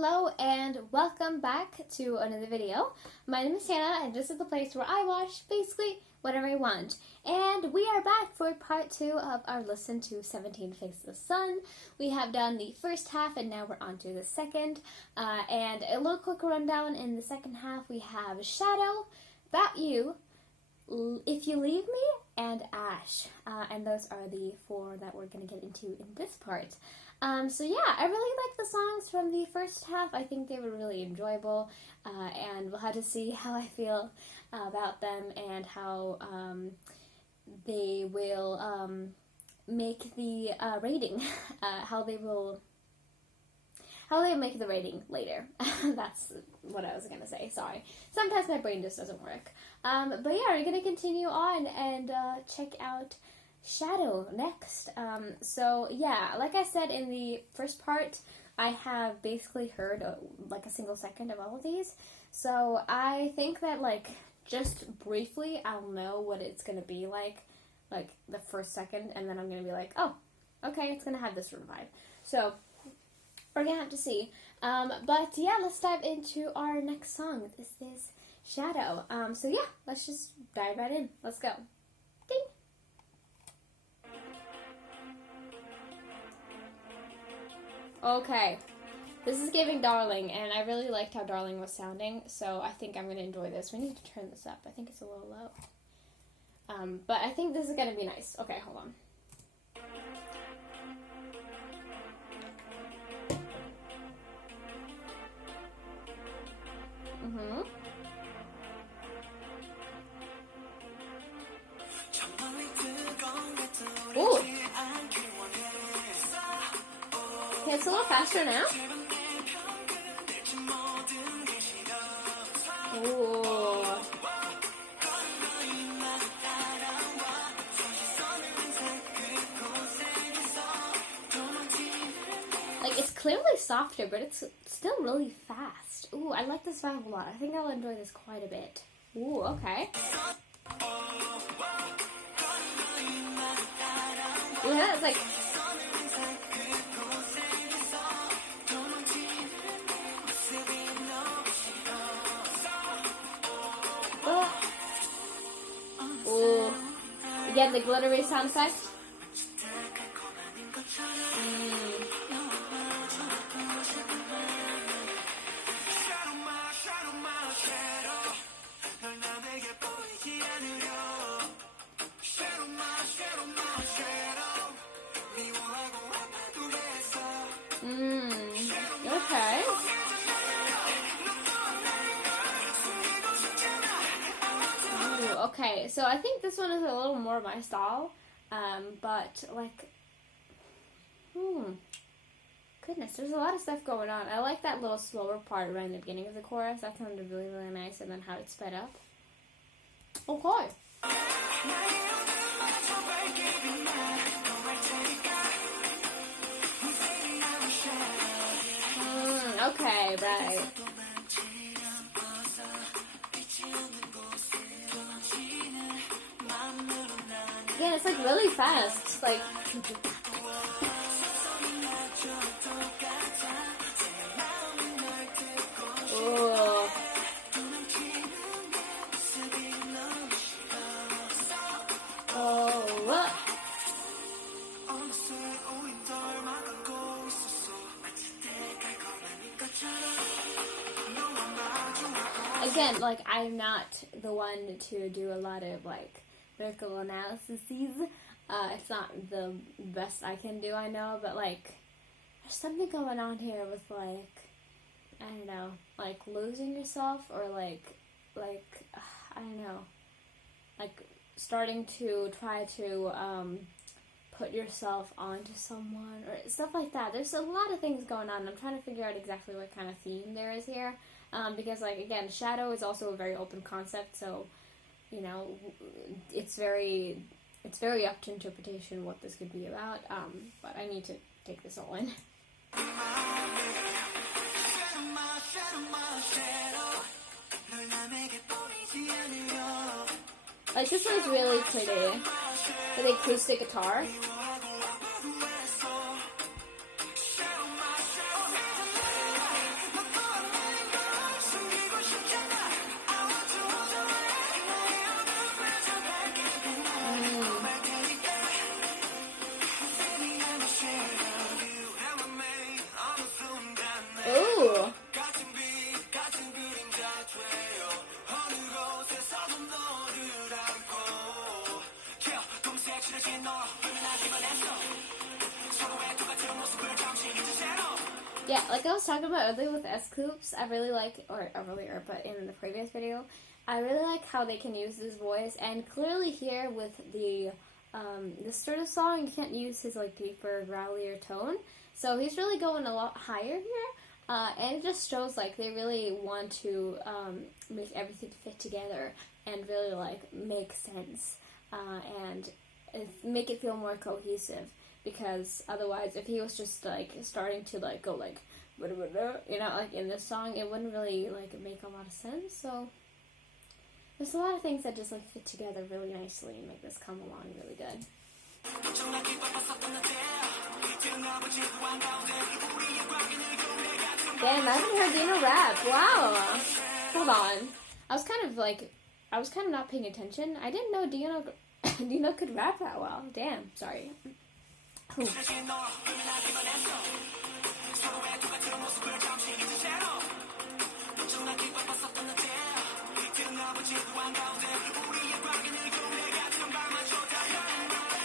Hello and welcome back to another video. My name is Hannah and this is the place where I watch basically whatever I want. And we are back for part 2 of our listen to 17 Faces of Sun. We have done the first half and now we're on to the second. And a little quick rundown in the second half, we have Shadow, About You, If You Leave Me, and Ash. And those are the 4 that we're going to get into in this part. So yeah, I really like the songs from the first half. I think they were really enjoyable, and we'll have to see how I feel about them and how they will make the rating, how they make the rating later. That's what I was going to say, sorry. Sometimes my brain just doesn't work. But yeah, we're going to continue on and check out Shadow next. So yeah, like I said in the first part, I have basically heard like a single second of all of these. So I think that like just briefly I'll know what it's going to be like the first second, and then I'm going to be like, oh, okay, it's going to have this sort of vibe. So we're going to have to see. But yeah, let's dive into our next song. This is Shadow. So yeah, let's just dive right in. Let's go. Ding! Okay, this is giving Darling, and I really liked how Darling was sounding, so I think I'm going to enjoy this. We need to turn this up. I think it's a little low. But I think this is going to be nice. Okay, hold on. Ooh. Okay, it's a little faster now. Ooh. Like, it's clearly softer, but it's still really fast. Ooh, I like this vibe a lot. I think I'll enjoy this quite a bit. Ooh, okay. Yeah, it's like... Ooh. Again, the glittery sound effect. Okay. Ooh, okay, so I think this one is a little more my style, but like, goodness, there's a lot of stuff going on. I like that little slower part right in the beginning of the chorus. That sounded really, really nice, and then how it sped up. Okay. Okay, right. Yeah, it's like really fast. It's like... Ooh. Oh, what? Again, like, I'm not the one to do a lot of, like, critical analyses. It's not the best I can do, I know, but, like, there's something going on here with, like, I don't know, like, losing yourself, or, like, I don't know, like, starting to try to, put yourself onto someone, or stuff like that. There's a lot of things going on. I'm trying to figure out exactly what kind of theme there is here, because, like, again, Shadow is also a very open concept, so, you know, it's very up to interpretation what this could be about, but I need to take this all in. Like, this one's really pretty, with the acoustic guitar. Yeah, like I was talking about earlier with S-Coops, I really like, or earlier, but in the previous video, I really like how they can use his voice, and clearly here with the, this sort of song, you can't use his, like, deeper, growlier tone, so he's really going a lot higher here, and it just shows, like, they really want to, make everything fit together, and really, like, make sense, and make it feel more cohesive. Because otherwise, if he was just, like, starting to, like, go, like, you know, like, in this song, it wouldn't really, like, make a lot of sense, so there's a lot of things that just, like, fit together really nicely and make this come along really good. Damn, I haven't heard Dino rap. Wow. Hold on. I was kind of not paying attention. I didn't know Dino could rap that well. Damn, sorry. Ooh.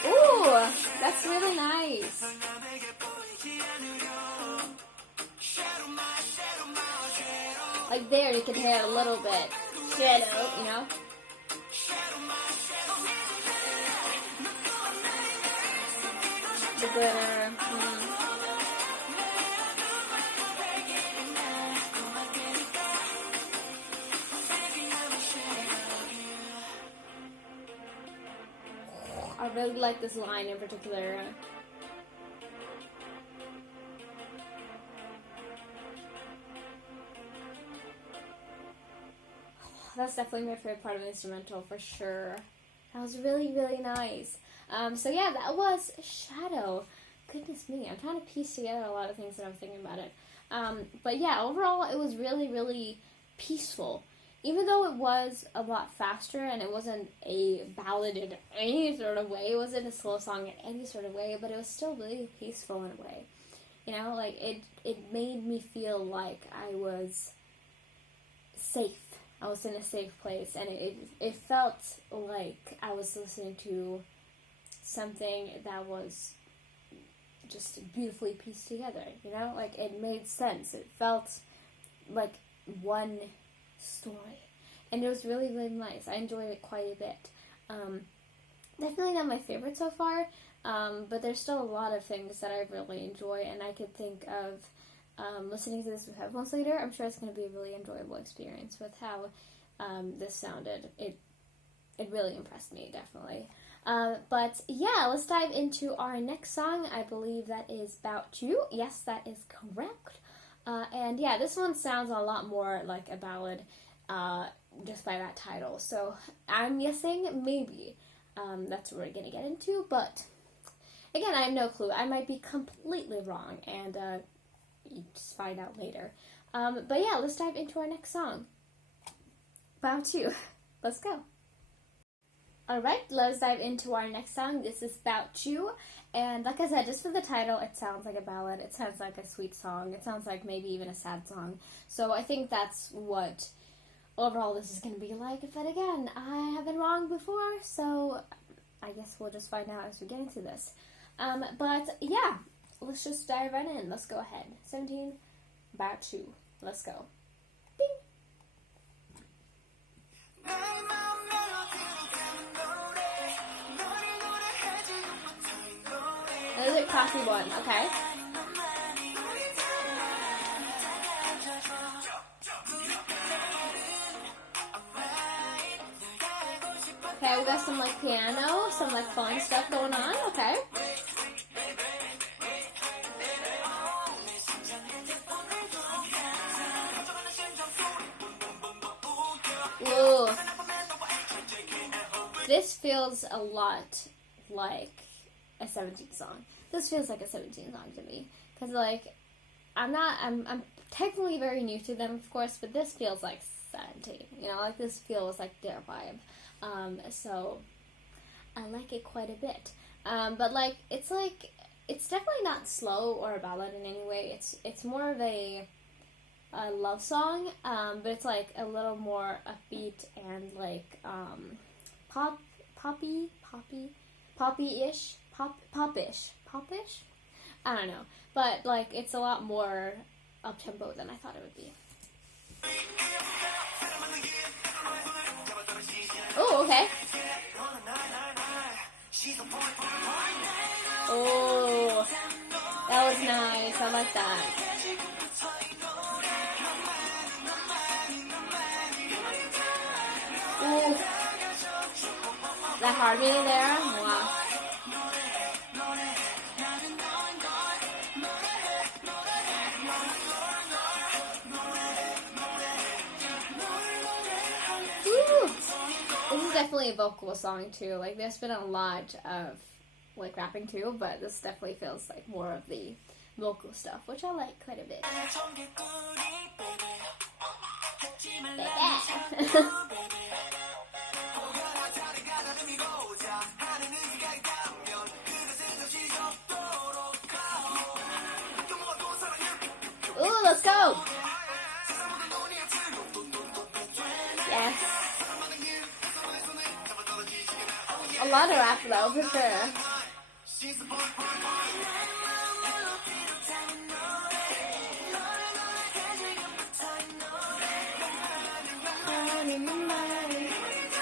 Ooh, that's really nice. Like there, you can hear it a little bit. Shadow, you know? The glitter. I really like this line in particular. That's definitely my favorite part of the instrumental for sure. That was really, really nice. So yeah, that was Shadow. Goodness me, I'm trying to piece together a lot of things that I'm thinking about it. But yeah, overall it was really, really peaceful. Even though it was a lot faster and it wasn't a ballad in any sort of way, it wasn't a slow song in any sort of way, but it was still really peaceful in a way. You know, like it made me feel like I was safe. I was in a safe place, and it felt like I was listening to something that was just beautifully pieced together, you know? Like, it made sense. It felt like one story. And it was really, really nice. I enjoyed it quite a bit. Definitely not my favorite so far, but there's still a lot of things that I really enjoy, and I could think of listening to this with headphones later. I'm sure it's going to be a really enjoyable experience with how this sounded. It really impressed me, definitely. But yeah, let's dive into our next song. I believe that is Bout You. Yes, that is correct. And yeah, this one sounds a lot more like a ballad just by that title. So I'm guessing maybe that's what we're going to get into. But again, I have no clue. I might be completely wrong, and you just find out later. But yeah, let's dive into our next song. Bout You. Let's go. Alright, let's dive into our next song. This is Bout You. And like I said, just for the title, it sounds like a ballad. It sounds like a sweet song. It sounds like maybe even a sad song. So I think that's what overall this is going to be like. But again, I have been wrong before, so I guess we'll just find out as we get into this. But yeah, let's just dive right in. Let's go ahead. 17, Bout You. Let's go. Ding! Another coffee one, okay. Okay, we got some like piano, some like fun stuff going on, okay. Ooh. This feels a lot like a 17 song. This feels like a 17 song to me. Because, like, I'm technically very new to them, of course, but this feels like 17. You know, like, this feels like their vibe. So, I like it quite a bit. But, like, it's definitely not slow or a ballad in any way. It's more of a love song, but it's, like, a little more upbeat and, like, poppy-ish? Popish? I don't know. But, like, it's a lot more up-tempo than I thought it would be. Oh, okay. Oh, that was nice. I like that. Ooh, that harmony there. Wow. Ooh. This is definitely a vocal song too. Like, there's been a lot of like rapping too, but this definitely feels like more of the vocal stuff, which I like quite a bit. Ooh, let's go! Yes. A lot of rap though, for sure.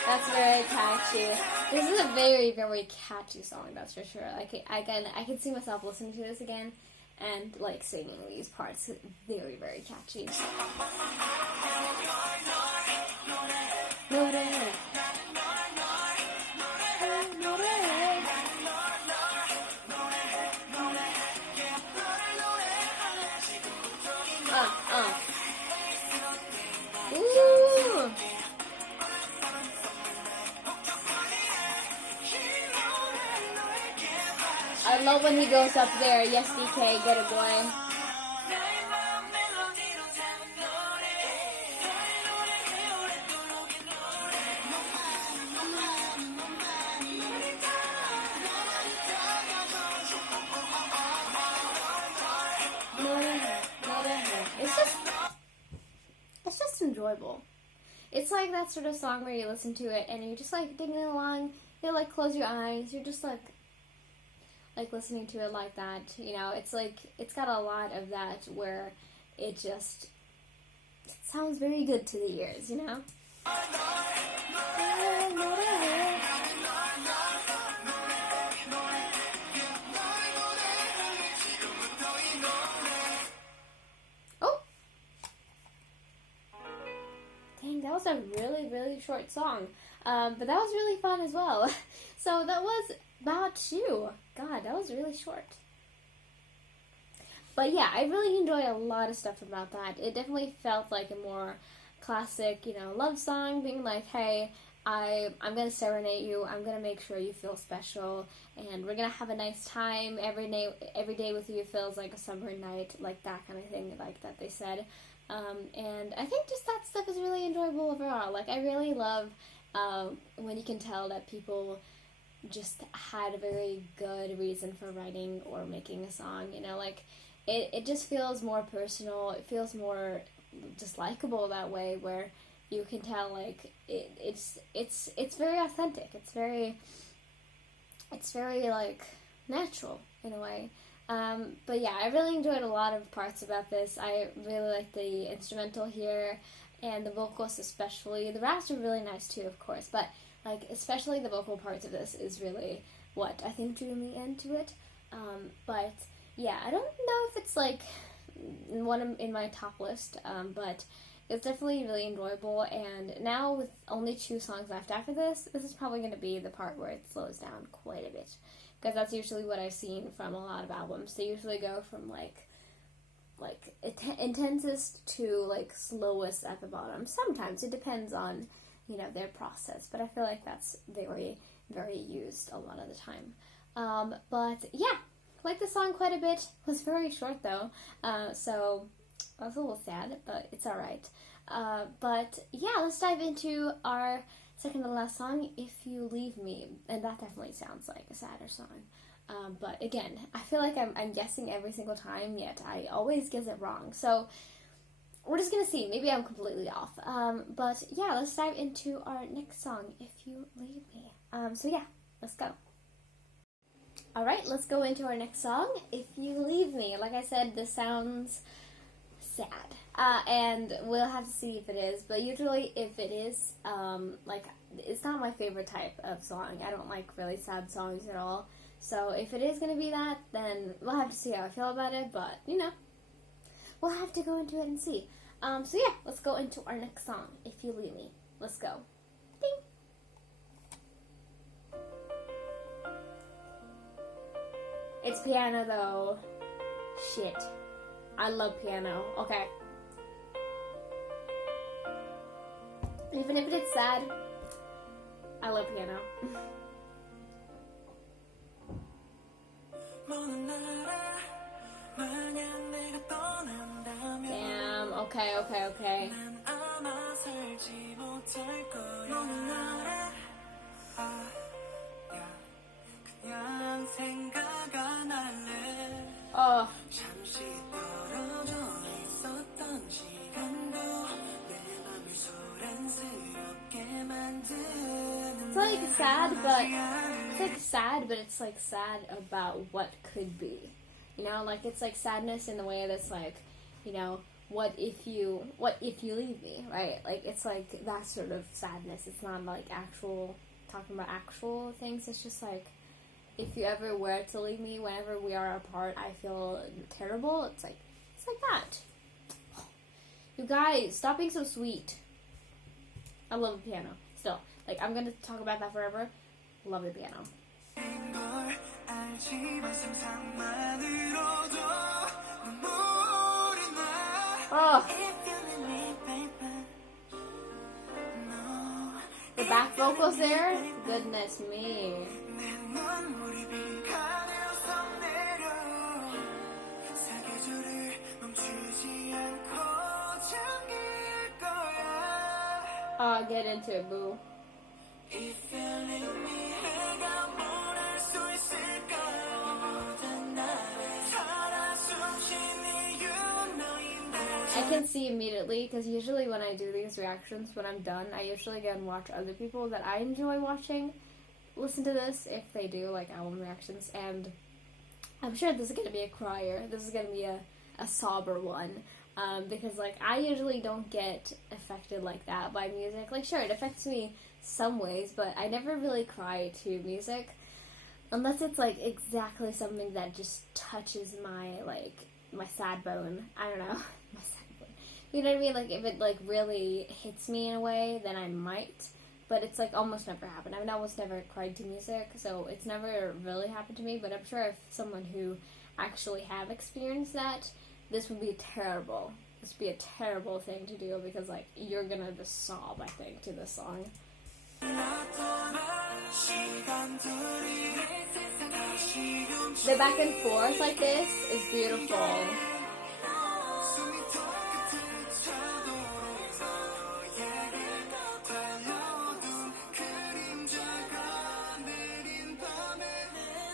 That's very catchy. This is a very, very catchy song, that's for sure. I can see myself listening to this again and like singing these parts. Very, very catchy. Ooh. I love when he goes up there. Yes, DK, get it, boy. It's just enjoyable. It's like that sort of song where you listen to it and you're just like digging along. You like close your eyes. You're just like listening to it like that. You know, it's like it's got a lot of that where it sounds very good to the ears. You know. That was a really, really short song, but that was really fun as well. So that was Bout You. God, that was really short. But yeah, I really enjoyed a lot of stuff about that. It definitely felt like a more classic, you know, love song, being like, hey, I'm going to serenade you, I'm going to make sure you feel special, and we're going to have a nice time. Every day with you feels like a summer night, like that kind of thing, like that they said. And I think just that stuff is really enjoyable overall. Like, I really love when you can tell that people just had a very good reason for writing or making a song, you know, like, it just feels more personal, it feels more just likable that way, where you can tell, like, it's very authentic, it's very, like, natural, in a way. But yeah, I really enjoyed a lot of parts about this. I really liked the instrumental here, and the vocals especially. The raps were really nice too, of course, but like especially the vocal parts of this is really what I think drew me into it. But yeah, I don't know if it's like one in my top list, but it's definitely really enjoyable. And now with only 2 songs left after this, this is probably going to be the part where it slows down quite a bit. Because that's usually what I've seen from a lot of albums. They usually go from like intensest to like slowest at the bottom. Sometimes it depends on, you know, their process. But I feel like that's very, very used a lot of the time. But yeah, like the song quite a bit. It was very short though, so I was a little sad, but it's alright. But yeah, let's dive into our second to last song, If You Leave Me, and that definitely sounds like a sadder song. But again, I feel like I'm guessing every single time, yet I always get it wrong. So we're just gonna see. Maybe I'm completely off. But yeah, let's dive into our next song, If You Leave Me. So yeah, let's go. Alright, let's go into our next song, If You Leave Me. Like I said, this sounds sad. And we'll have to see if it is. But usually, if it is, like, it's not my favorite type of song. I don't like really sad songs at all. So if it is going to be that, then we'll have to see how I feel about it. But, you know, we'll have to go into it and see. So yeah, let's go into our next song, If You Leave Me. Let's go. Ding! It's piano though. Shit. I love piano. Okay. Even if it's sad, I love piano. Damn, okay. Oh. It's like sad, but it's like sad about what could be. You know, like it's like sadness in the way that's like, you know, what if you leave me, right? Like it's like that sort of sadness. It's not like talking about actual things. It's just like, if you ever were to leave me, whenever we are apart, I feel terrible. It's like that. You guys, stop being so sweet. I love the piano. Still, like I'm gonna talk about that forever. Love the piano. Oh. The back vocals there? Goodness me. Oh, get into it, boo. I can see immediately, because usually when I do these reactions, when I'm done, I usually go and watch other people that I enjoy watching listen to this, if they do, like, album reactions, and I'm sure this is going to be a crier. This is going to be a sobber one, because, like, I usually don't get affected like that by music. Like, sure, it affects me some ways, but I never really cry to music, unless it's, like, exactly something that just touches my, like, my sad bone. I don't know. My sad bone. You know what I mean? Like, if it, like, really hits me in a way, then I might. But it's, like, almost never happened. I've almost never cried to music, so it's never really happened to me. But I'm sure if someone who actually have experienced that, this would be terrible. This would be a terrible thing to do, because, like, you're gonna just sob, I think, to this song. The back and forth like this is beautiful.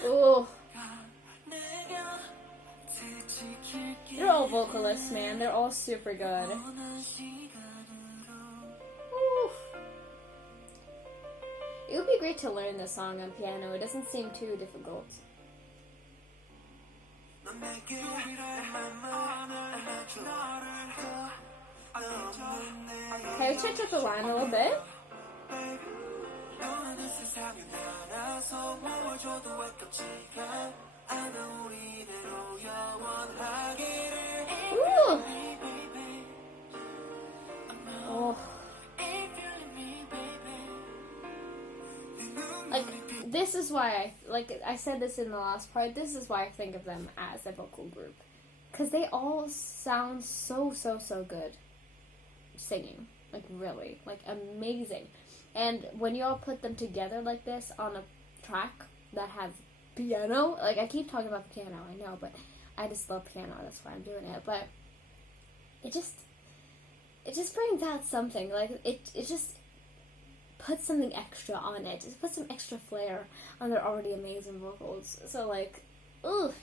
Ooh. They're all vocalists, man. They're all super good. Ooh. It would be great to learn this song on piano. It doesn't seem too difficult. Can we change up the line a little bit? Ooh. Oh. Like, this is why I said this in the last part, this is why I think of them as a vocal group. Because they all sound so good singing. Like, really. Like, amazing. And when you all put them together like this on a track that has piano, like, I keep talking about the piano, I know, but I just love piano, that's why I'm doing it. But it just brings out something. Like, it just put something extra on it. Just put some extra flair on their already amazing vocals. So, like, ugh.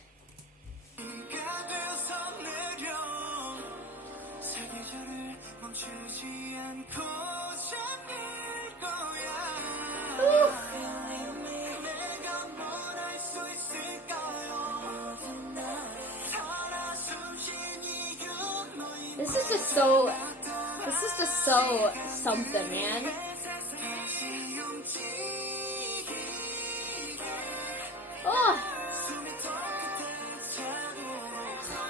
This is just so, something, man. Oh!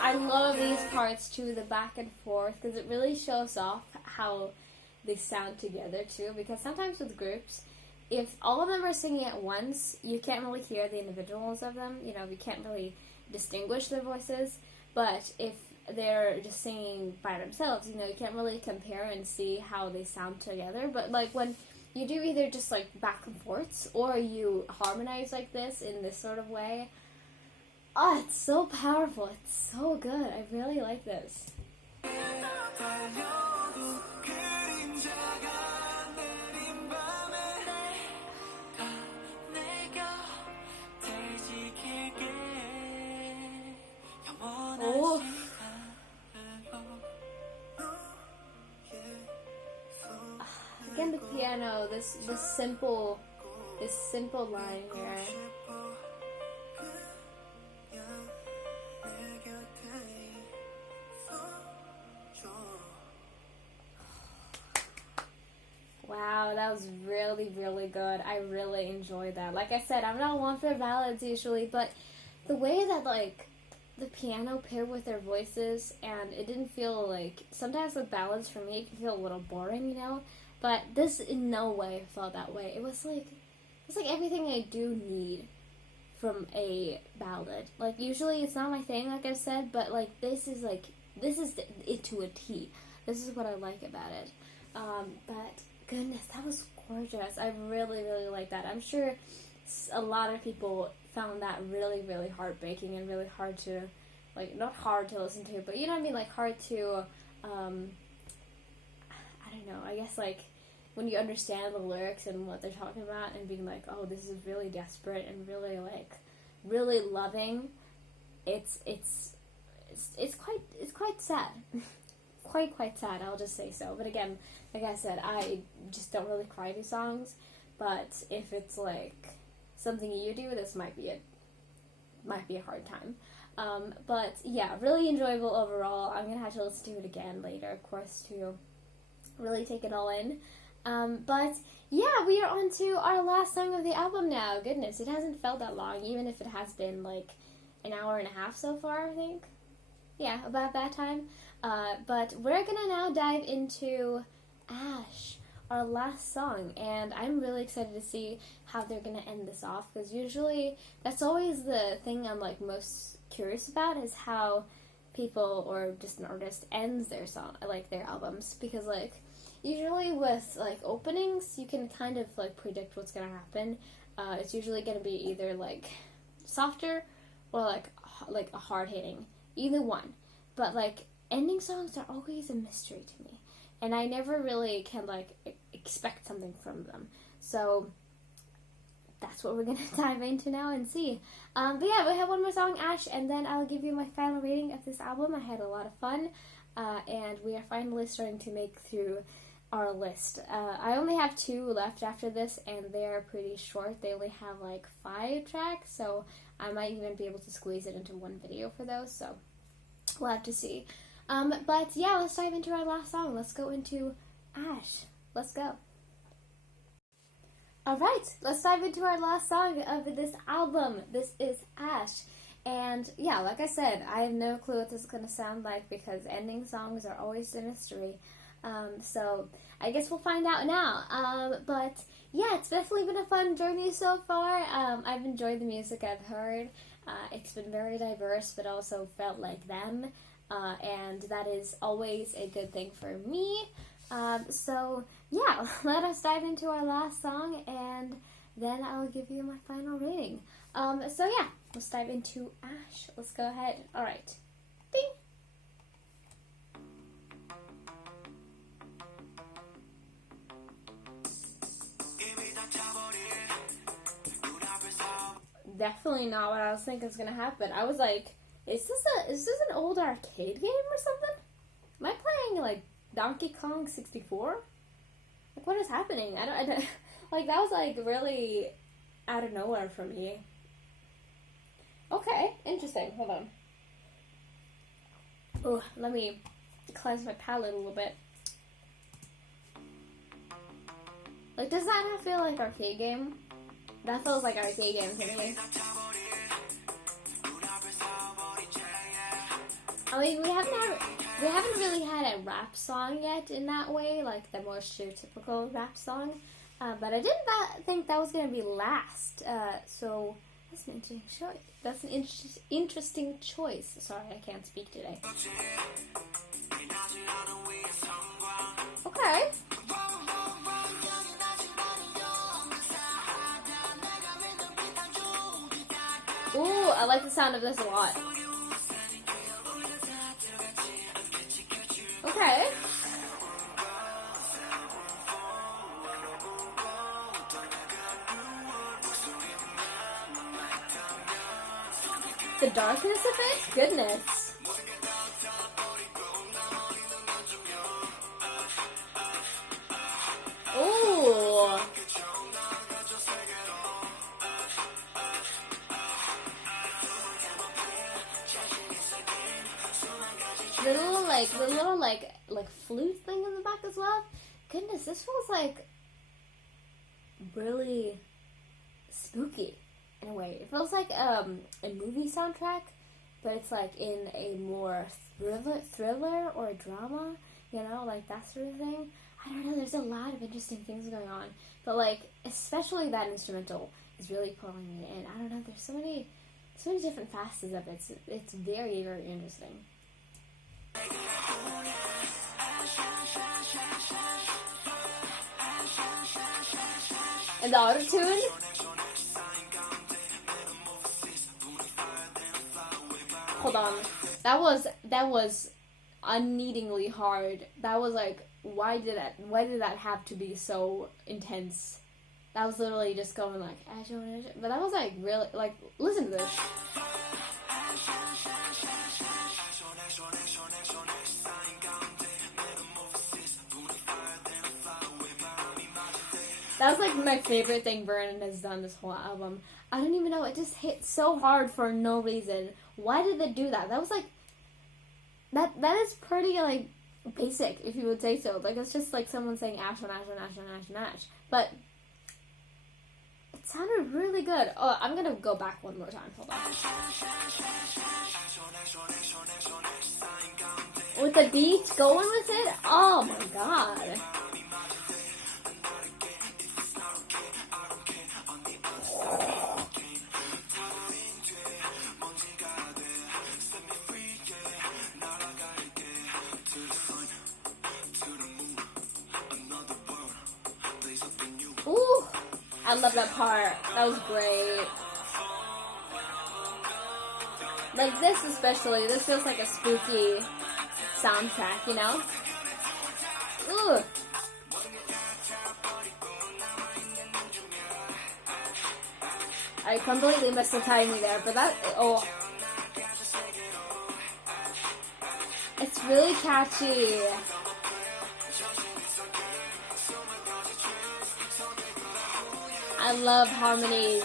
I love these parts too, the back and forth, because it really shows off how they sound together too, because sometimes with groups, if all of them are singing at once, you can't really hear the individuals of them, you can't really distinguish their voices, but if they're just singing by themselves, you can't really compare and see how they sound together, but like when you do either just like back and forths, or you harmonize like this in this sort of way, oh, it's so powerful, it's so good, I really like this. Oh. Again, the piano, this simple line here. Wow, that was really, really good. I really enjoyed that. Like I said, I'm not one for ballads usually, but the way that like the piano paired with their voices, and it didn't feel like, sometimes with ballads for me it can feel a little boring, but this in no way felt that way. It was like everything I do need from a ballad. Like usually it's not my thing, like I've said, but like this is it to a T. This is what I like about it. But goodness, that was gorgeous. I really, really like that. I'm sure a lot of people found that really, really heartbreaking and really hard to, like, not hard to listen to, but you know what I mean, like hard to, I don't know, I guess like when you understand the lyrics and what they're talking about and being like, oh, this is really desperate and really like, really loving, it's quite sad. Quite sad, I'll just say so. But again, like I said, I just don't really cry to songs, but if it's like something you do, this might be a hard time. But yeah, really enjoyable overall. I'm gonna have to listen to it again later, of course, to really take it all in. But yeah, we are on to our last song of the album now. Goodness, it hasn't felt that long, even if it has been like an hour and a half so far, I think. Yeah, about that time. But we're gonna now dive into Ash, our last song, and I'm really excited to see how they're gonna end this off, because usually that's always the thing I'm like most curious about, is how people or just an artist ends their song, like their albums, because like usually with like openings you can kind of like predict what's gonna happen. It's usually gonna be either like softer or like a hard hitting, either one, but like ending songs are always a mystery to me, and I never really can like expect something from them. So that's what we're gonna dive into now and see. But yeah, we have one more song, Ash, and then I'll give you my final rating of this album. I had a lot of fun, and we are finally starting to make through our list. I only have 2 left after this, and they're pretty short. They only have like 5 tracks, so I might even be able to squeeze it into one video for those, so we'll have to see. But yeah, let's dive into our last song. Let's go into Ash. Let's go. Alright, let's dive into our last song of this album. This is Ash. And yeah, like I said, I have no clue what this is going to sound like, because ending songs are always a mystery. So I guess we'll find out now. But yeah, it's definitely been a fun journey so far. I've enjoyed the music I've heard. It's been very diverse, but also felt like them. And that is always a good thing for me. So yeah, let us dive into our last song, and then I'll give you my final rating. So yeah, let's dive into Ash. Let's go ahead. Alright. Bing! Definitely not what I was thinking was gonna happen. I was like, is this an old arcade game or something? Am I playing like Donkey Kong 64? Like, what is happening? I don't like, that was like really out of nowhere for me. Okay, interesting. Hold on. Oh, let me cleanse my palate a little bit. Like, does that not feel like arcade game? That feels like arcade games anyway. I mean, we haven't really had a rap song yet in that way, like the more stereotypical rap song. But I didn't think that was gonna be last. So that's an interesting choice. That's an interesting choice. Sorry, I can't speak today. Okay. Ooh, I like the sound of this a lot. Okay. The darkness of it? Goodness. Ooh. The little flute thing in the back as well. Goodness, this feels like really spooky in a way. It feels like a movie soundtrack, but it's like in a more thriller or a drama, you know, like that sort of thing. I don't know, there's a lot of interesting things going on, but like especially that instrumental is really pulling me in. I don't know, there's so many different facets of it. It's very, very interesting. And the auto-tune? Hold on. That was unneedingly hard. That was like, why did that have to be so intense? That was literally just going like, but that was like really, like, listen to this. That was like my favorite thing Vernon has done this whole album. I don't even know, it just hit so hard for no reason. Why did they do that? That was like, that is pretty like basic, if you would say so. Like, it's just like someone saying ash on ash on ash on ash on ash. But it sounded really good. Oh, I'm gonna go back one more time. Hold on. With the beat going with it? Oh my god. Ooh, I love that part. That was great. Like this especially, this feels like a spooky soundtrack, you know? Ooh. I completely missed the timing there, but that, oh. It's really catchy. I love harmonies.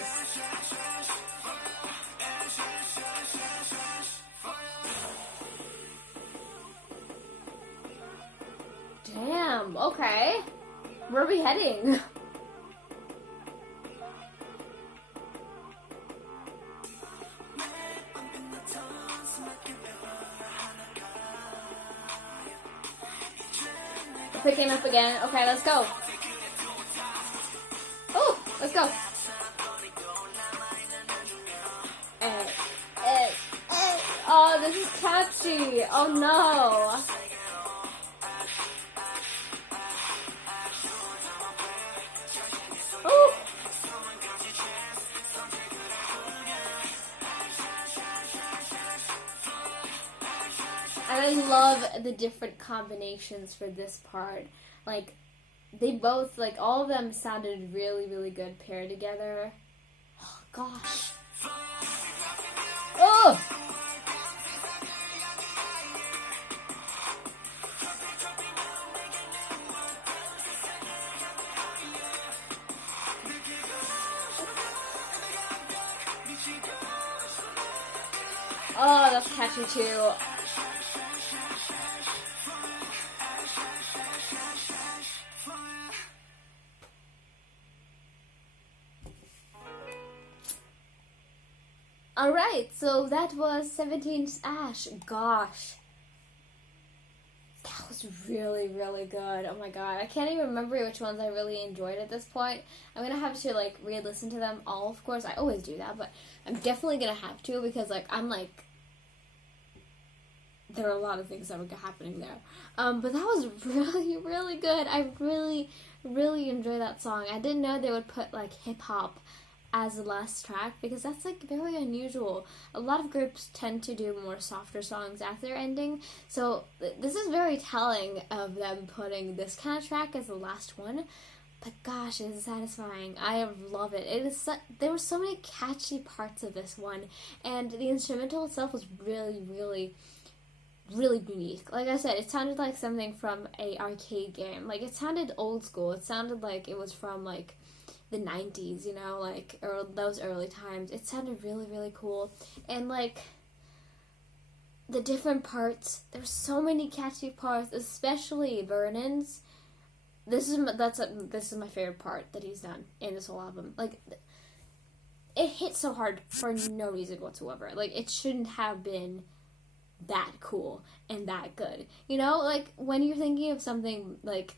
Damn, okay. Where are we heading? We're picking up again. Okay, let's go. Oh, let's go. Oh, this is catchy. Oh no. Oh. And I love the different combinations for this part. Like, they both, like, all of them sounded really, really good paired together. Oh, gosh. Oh! Oh, that's catchy too. Alright, so that was 17's Ash. Gosh. That was really, really good. Oh my god. I can't even remember which ones I really enjoyed at this point. I'm gonna have to, like, re-listen to them all, of course. I always do that, but I'm definitely gonna have to because, like, I'm, like... There are a lot of things that were happening there. But that was really, really good. I really, really enjoyed that song. I didn't know they would put, like, hip-hop as the last track because that's, like, very unusual. A lot of groups tend to do more softer songs after their ending, so this is very telling of them putting this kind of track as the last one. But gosh, it is satisfying. I love it. There were so many catchy parts of this one, and the instrumental itself was really, really, really unique. Like I said, it sounded like something from a arcade game. Like, it sounded old school. It sounded like it was from, like, the 90s, you know, like, or those early times. It sounded really, really cool. And, like, the different parts, there's so many catchy parts, especially Vernon's. This is my favorite part that he's done in this whole album. Like, it hit so hard for no reason whatsoever. Like, it shouldn't have been that cool and that good. You know, like, when you're thinking of something, like,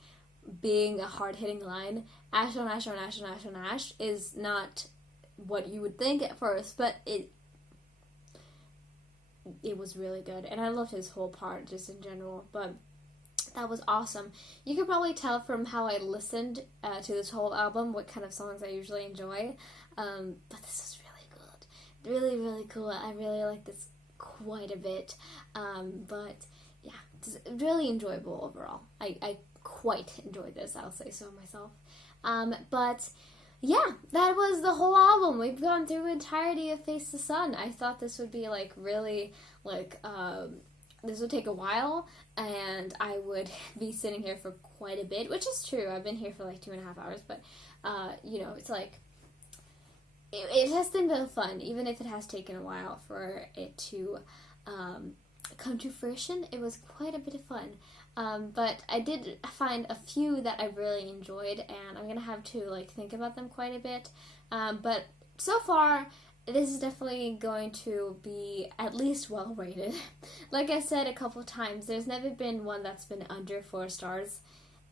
being a hard-hitting line, Ash on Ash on Ash on Ash on Ash is not what you would think at first, but it was really good, and I loved his whole part just in general, but that was awesome. You could probably tell from how I listened to this whole album what kind of songs I usually enjoy, but this is really good. Really, really cool. I really like this quite a bit, but yeah, it's really enjoyable overall. I quite enjoyed this, I'll say so myself. But yeah, that was the whole album. We've gone through the entirety of Face the Sun. I thought this would be, like, really, like, this would take a while, and I would be sitting here for quite a bit, which is true. I've been here for, like, 2.5 hours, but, you know, it's, like, it has been fun, even if it has taken a while for it to, come to fruition. It was quite a bit of fun. But I did find a few that I really enjoyed, and I'm gonna have to, like, think about them quite a bit. But so far, this is definitely going to be at least well rated. Like I said a couple times, there's never been one that's been under 4 stars.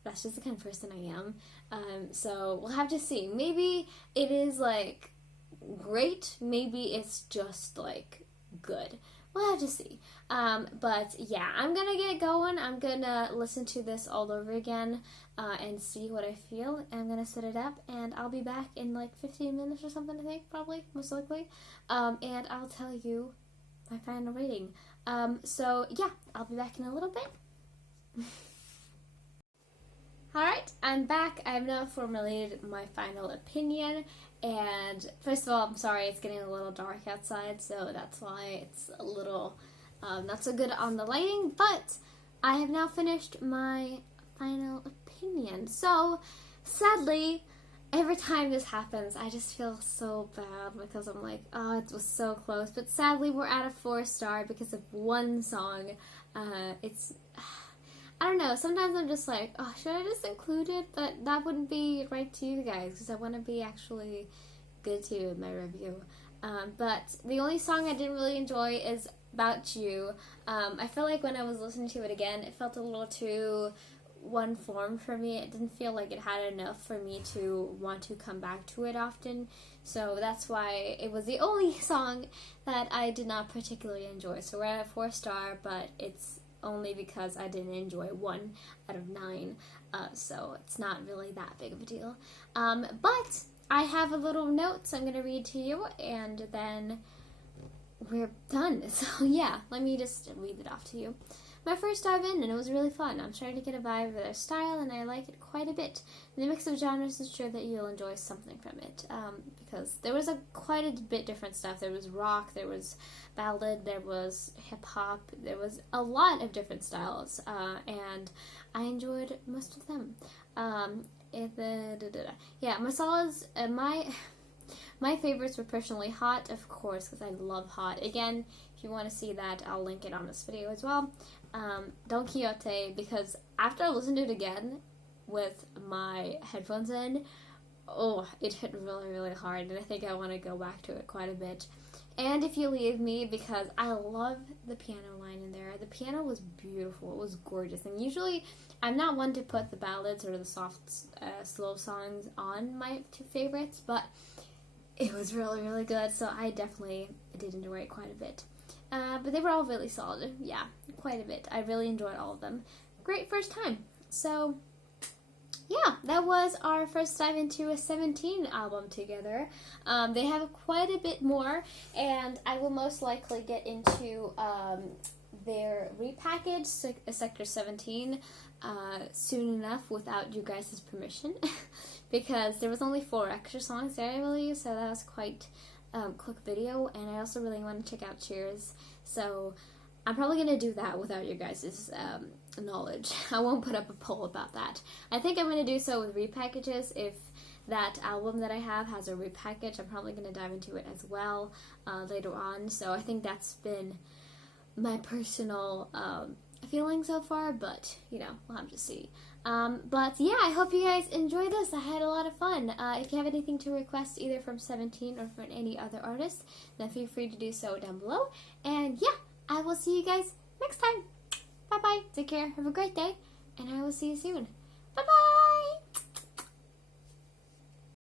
That's just the kind of person I am. So we'll have to see. Maybe it is, like, great. Maybe it's just, like, good. We'll have to see. But yeah, I'm gonna get going. I'm gonna listen to this all over again and see what I feel. I'm gonna set it up, and I'll be back in like 15 minutes or something, I think, probably, most likely. And I'll tell you my final rating. So yeah, I'll be back in a little bit. Alright, I'm back. I have now formulated my final opinion, and first of all, I'm sorry it's getting a little dark outside, so that's why it's a little not so good on the lighting, but I have now finished my final opinion. So, sadly, every time this happens, I just feel so bad because I'm like, oh, it was so close, but sadly, we're at a 4-star because of one song. I don't know, sometimes I'm just like, oh, should I just include it? But that wouldn't be right to you guys, because I want to be actually good to you in my review. But the only song I didn't really enjoy is About You. I feel like when I was listening to it again, it felt a little too one form for me. It didn't feel like it had enough for me to want to come back to it often. So that's why it was the only song that I did not particularly enjoy. So we're at a 4-star, but it's only because I didn't enjoy 1 out of 9, so it's not really that big of a deal. But I have a little notes I'm going to read to you, and then we're done. So yeah, let me just read it off to you. My first dive in, and it was really fun. I'm starting to get a vibe of their style, and I like it quite a bit. And the mix of genres is sure that you'll enjoy something from it, because there was quite a bit different stuff. There was rock, there was ballad, there was hip-hop, there was a lot of different styles, and I enjoyed most of them. Yeah, my solids, my favorites were Personally Hot, of course, because I love Hot. Again, if you want to see that, I'll link it on this video as well. Don Quixote, because after I listened to it again with my headphones in, oh, it hit really, really hard, and I think I want to go back to it quite a bit. And If You Leave Me, because I love the piano line in there. The piano was beautiful. It was gorgeous. And usually, I'm not one to put the ballads or the soft, slow songs on my two favorites, but it was really, really good. So I definitely did enjoy it quite a bit. But they were all really solid. Yeah, quite a bit. I really enjoyed all of them. Great first time. So yeah, that was our first dive into a 17 album together. They have quite a bit more, and I will most likely get into their repackaged Sector 17 soon enough without you guys' permission, because there was only 4 extra songs there, I believe, so that was quite quick video, and I also really want to check out Cheers, so I'm probably going to do that without your guys' knowledge. I won't put up a poll about that. I think I'm going to do so with repackages. If that album that I have has a repackage, I'm probably going to dive into it as well later on. So I think that's been my personal feeling so far, but you know, we'll have to see. But yeah, I hope you guys enjoyed this. I had a lot of fun. If you have anything to request either from 17 or from any other artist, then feel free to do so down below. And yeah, I will see you guys next time. Bye-bye. Take care. Have a great day. And I will see you soon.